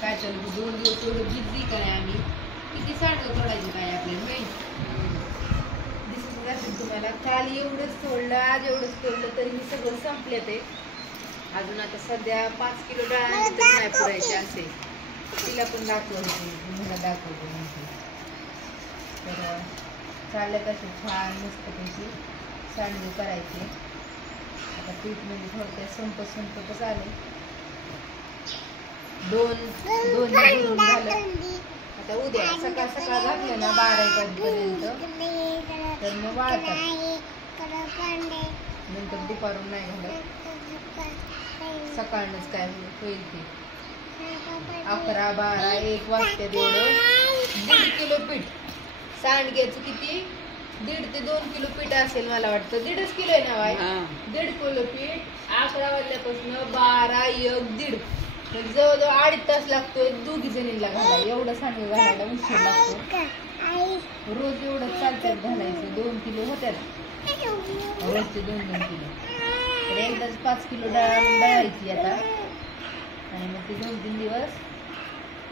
काय चालू 2 दिवस एवढं बिझी काय आम्ही किती सांडगं तोडायचं काय आपल्याला नाही दिसत असेल तुम्हाला. काल एवढंच तोडलं आज एवढंच तोडलं तरी मी सगळं संपले ते. अजून आता सध्या 5 किलो डाळ नाही पुरायचे असे तिला पण दाखवते मला दाखवते म्हणते. तर चाललं कसं छान मस्तपैकी सांडगे करायचे. आता पीठ म्हणजे थोडक्यात संपतच आले. दोन झालं. आता उद्या सकाळ घातलं ना 12-1 वाजेपर्यंत तर मग वाळतात. नंतर दुपारून नाही घालत सकाळनंच काय होईल ते 11-12-1 वाजता तेवढं 1.5 किलो पीठ सांडग्याचं किती 1.5 ते 2 किलो पीठ असेल मला वाटतं. 1.5 किलो आहे ना बाय 1.5 किलो पीठ 11 वाजल्यापासून 12-1-1.5 जवळजवळ 2.5 तास लागतोय दोघी जणींना घालायला. एवढं सांडगं घालायला उशीर लागतो. रोज एवढं चालतात घालायचं 2 किलो होत्यात रोजचे 2-2 किलो. तर एकदाच 5 किलो दळायची आता आणि मग ते 2-3 दिवस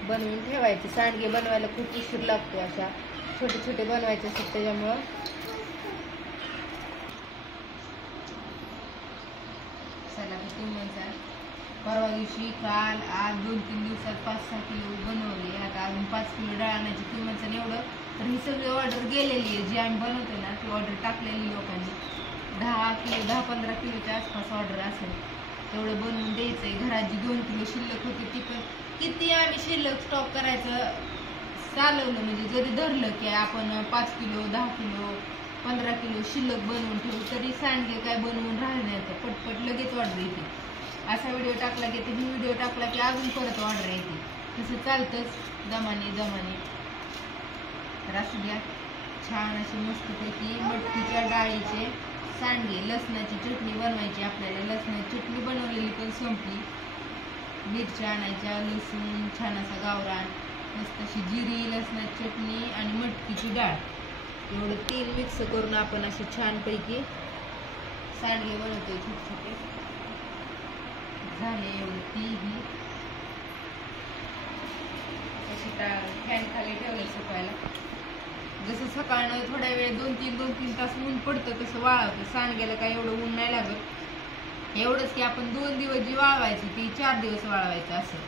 बनवून ठेवायचे. सांडगे बनवायला खूप उशीर लागतो. अशा छोटे छोटे बनवायचे असतात त्याच्यामुळं. चला तुम्हाला परवा दिवशी काल आज 2-3 दिवसात 5-6 किलो बनवले. आता अजून 5 किलो डाळ आणायची किंमत एवढं. तर ही सगळी ऑर्डर गेलेली आहे जी आम्ही बनवतो ना ती ऑर्डर टाकलेली लोकांनी 10-15 किलोच्या आसपास ऑर्डर असेल तेवढं बनवून द्यायचंय. घरात जी 2 किलो शिल्लक होती ती पण किती आम्ही शिल्लक स्टॉक करायचं चालवलं म्हणजे जरी धरलं की आपण 5 किलो 10 किलो 15 किलो शिल्लक बनवून ठेवू तरी सांडगे काय बनवून राहण्याचं पटपट लगेच ऑर्डर येते. असा व्हिडिओ टाकला की तुम्ही व्हिडिओ टाकला की अजून परत ऑर्डर येते. तसं चालतंच दमाने. तर असू द्या छान अशी मस्तपैकी मटकीच्या डाळीचे सांडगे. लसणाची चटणी बनवायची आपल्याला. लसणाची चटणी बनवलेली पण संपली. मिरच्या आणायच्या लसूण छान असा गावरान मस्त अशी जिरी लसणाची चटणी आणि मटकीची डाळ एवढं तेल मिक्स करून आपण असे छानपैकी सांडगे बनवतोय छोटे छोटे. झाले एवढं तीही अशी फॅन खाली ठेवले सुकायला. जसं सकाळनं थोड्या वेळ 2-3 तास ऊन पडतं तसं वाळवतं. सांडग्याला काय एवढं ऊन नाही लागत. एवढंच की आपण 2 दिवस जी वाळवायची ती 4 दिवस वाळवायचं असं.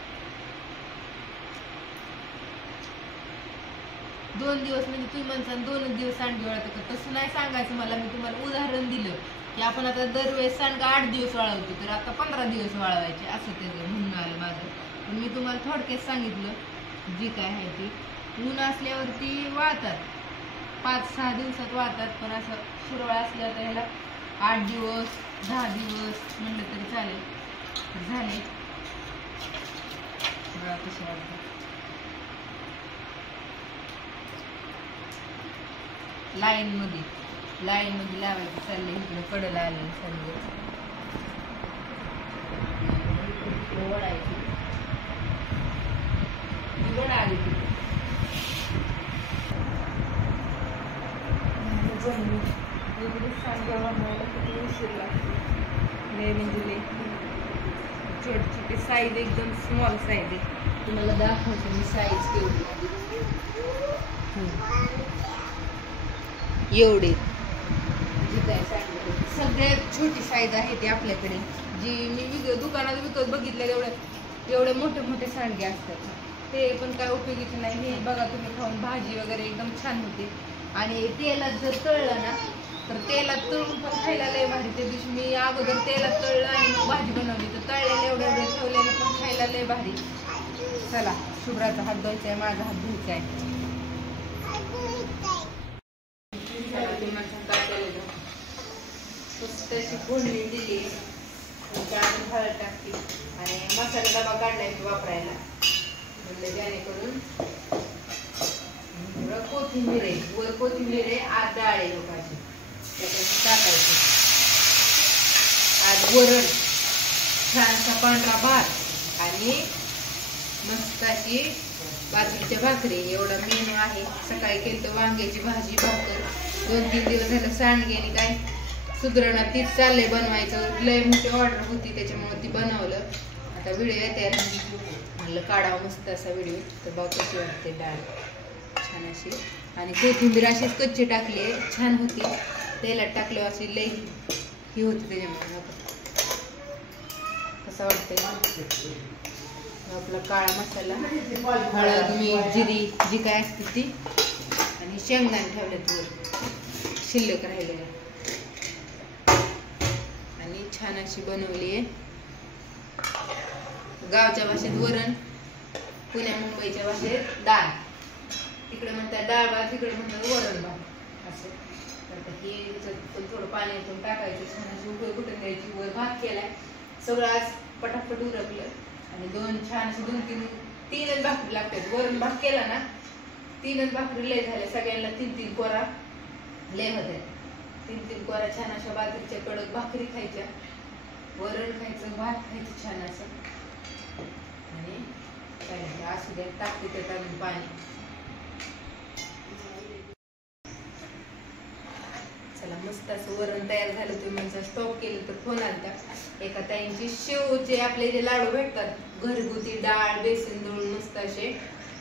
2 दिवस म्हणजे तुम्ही म्हणता 2 दिवस सांडगे वाळवतं का तसं नाही सांगायचं मला. मी तुम्हाला उदाहरण दिलं की आपण आता दरवेळेस सांडगा 8 दिवस वाळवतो तर आता 15 दिवस वाळवायचे असं त्याचं म्हणून आलं माझं. पण मी तुम्हाला थोडक्यात सांगितलं जी काय आहे ती. ऊन असल्यावरती वाळतात 5-6 दिवसात वाळतात. पण असं सुरवाळ असल्यावर तर ह्याला 8 दिवस 10 दिवस म्हणलं तरी चालेल. झाले बघा कसे वाटतात. लाईन मध्ये लावायचं चाललंय. इकडे कडेला आले सर्व वडायची वडा आली सांडग्या बनवायला किती उशीर लागतो. म्हणजे छोटी साईज एकदम स्मॉल साईज आहे. तुम्हाला दाखवते मी साईज केवढी एवढे सगळ्यात छोटी साईज आहे ती आपल्याकडे जी मी दुकानात विकत बघितलं. एवढे मोठे सांडगे असतात ते पण काय उपयोगीचे नाही. हे बघा तुम्ही खाऊन भाजी वगैरे एकदम छान होते. आणि तेलात जर तळलं ना तर तेलात तळून पण खायला लय भारी. त्या दिवशी मी अगोदर तेलात तळलं आणि मग भाजी बनवली तर तळलेलं एवढं ठेवलेलं पण खायला लय भारी. चला शुभ्राचा हात धुवायचा आहे माझा हात धुवायचा आहे. तशी फोडणी दिली त्यातून हळद टाकली आणि मसाला डबा काढलाय वापरायला म्हणलं जेणेकरून. कोथिंबीर आहे वर कोथिंबीर आहे आत डाळ आहे लोकांची त्याच्यात टाकायची. आज वरण छानसा पांढरा भात आणि मस्त अशी बाजरीच्या भाकरी एवढा मेनू आहे. सकाळी केलं तर वांग्याची भाजी भाकर. 2-3 दिवस झालं सांडगे काय सुधारणा तीच चाललंय बनवायचं. लय मोठी ऑर्डर होती त्याच्यामुळे ती बनवलं. आता व्हिडिओ येते म्हणलं काढावं मस्त असा व्हिडिओ. तर बघ कशी वाटते डाळ छान अशी. आणि कोथिंबीर अशीच कच्ची टाकली छान होती. तेलात टाकल्यावर अशी लई ही होती त्याच्यामुळे. कसा वाटतंय आपला काळा मसाला, हळद, मीठ, जिरी जी काय असते ती, आणि शेंगदाणे ठेवल्यात वर शिल्लक राहिलेल्या. आणि छान अशी बनवली आहे. गावच्या भाषेत वरण, पुण्या मुंबईच्या भाषेत डाळ. तिकडे म्हणतात डाळ भात, तिकडे म्हणतात वरण भात असं. तर हे थोडं पाण्यातून टाकायचं, छान अशी उकळी कुठून द्यायची. वर भात केलाय सगळं आज पटापट उरकलं. आणि छान असे 2-3-3च भाकरी लागतात. वरण भात केला ना 3च भाकरी लय झाल्या सगळ्यांना. 3-3 कोरा लय होत्या. 3-3 कोरा छान अशा बाजरीच्या कडक भाकरी खायच्या, वरण खायचं, भात खायचं छान असं. आणि असू द्या टाकते त्यात अजून पाणी. चला मस्त असं वरण तयार झालं. तुम्ही म्हणजे स्टॉप केलं तर फोन आलता एका ताईंची. शेवचे आपले जे लाडू भेटतात घरगुती डाळ बेसन दळून मस्त असे,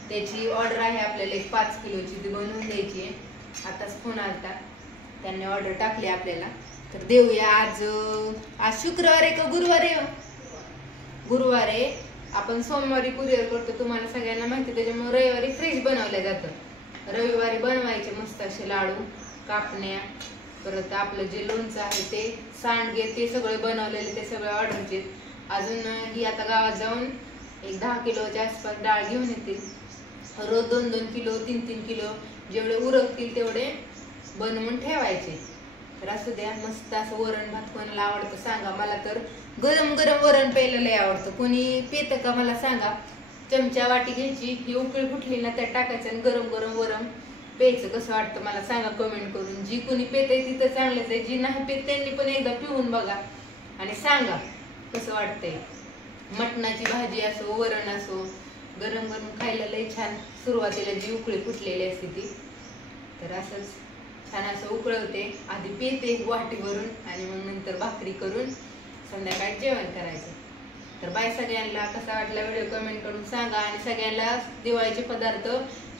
त्याची ऑर्डर आहे आपल्याला. एक 5 किलोची ती बनवून द्यायची आहे. आताच फोन आलता, त्यांनी ऑर्डर टाकली आपल्याला. तर देऊया. आज शुक्रवार आहे का गुरुवार आहे? गुरुवार आहे. आपण सोमवारी कुरिअर करतो तुम्हाला सगळ्यांना माहिती. त्याच्यामुळे रविवारी फ्रेश बनवलं जातं. रविवारी बनवायचे मस्त असे लाडू, कापण्या, परत आपलं जे लोणचं आहे ते, सांडगे, ते सगळे बनवलेले, ते सगळे ऑर्डरचे. अजून ही आता गावात जाऊन एक 10 किलोच्या आसपास डाळ घेऊन येतील. रोज 2-2 किलो 3-3 किलो जेवढे उरकतील तेवढे बनवून ठेवायचे. तर असू द्या. मस्त असं वरण भात कोणाला आवडतं सांगा. मला तर गरम गरम वरण प्यायला लय आवडतं. कोणी पितं का मला सांगा. चमचा वाटी घ्यायची, ही उकळी फुटली ना त्यात टाकायचं आणि गरम गरम वरण प्यायचं. कसं वाटतं मला सांगा कमेंट करून. जी कोणी पेतय तिथं चांगलंच आहे, जी नाही पेत त्यांनी पण एकदा पिऊन बघा आणि सांगा कसं वाटतंय. मटणाची भाजी असो, वरण असो, गरम गरम खायला लय छान. सुरुवातीला जी उकळी फुटलेली असते ती. तर असंच छान असं उकळवते, आधी पेते वाटीवरून आणि मग नंतर भाकरी करून संध्याकाळी जेवण करायचं. तर बाय सगळ्यांना. कसा वाटला व्हिडिओ कमेंट करून सांगा. आणि सगळ्यांना दिवाळीचे पदार्थ,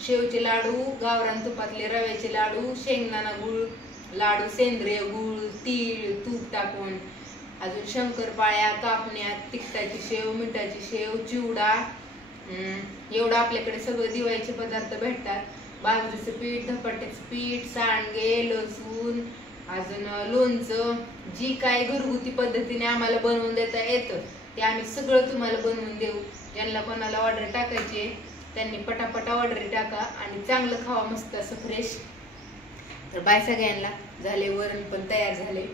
शेवचे लाडू, गावरान तुपातले रव्याचे लाडू, शेंगदाणा गुळ लाडू, सेंद्रिय गुळ, तीळ, तूप टाकून, अजून शंकरपाळ्या, कापण्या, तिखटाची शेव, मिठाची शेव, चिवडा, एवढं आपल्याकडे सगळं दिवाळीचे पदार्थ भेटतात. बाजरीचं पीठ, धपाट्याचं पीठ, सांडगे, लसूण, अजून लोणचं, जी काय घरगुती पद्धतीने आम्हाला बनवून देता येतं ते आम्ही सगळं तुम्हाला बनवून देऊ. ज्यांना कोणाला ऑर्डर टाकायची त्यांनी पटापटा ऑर्डर टाका आणि चांगलं खावा मस्त असं फ्रेश. तर बाय सगळ्यांना. झाले वरण पण तयार झाले.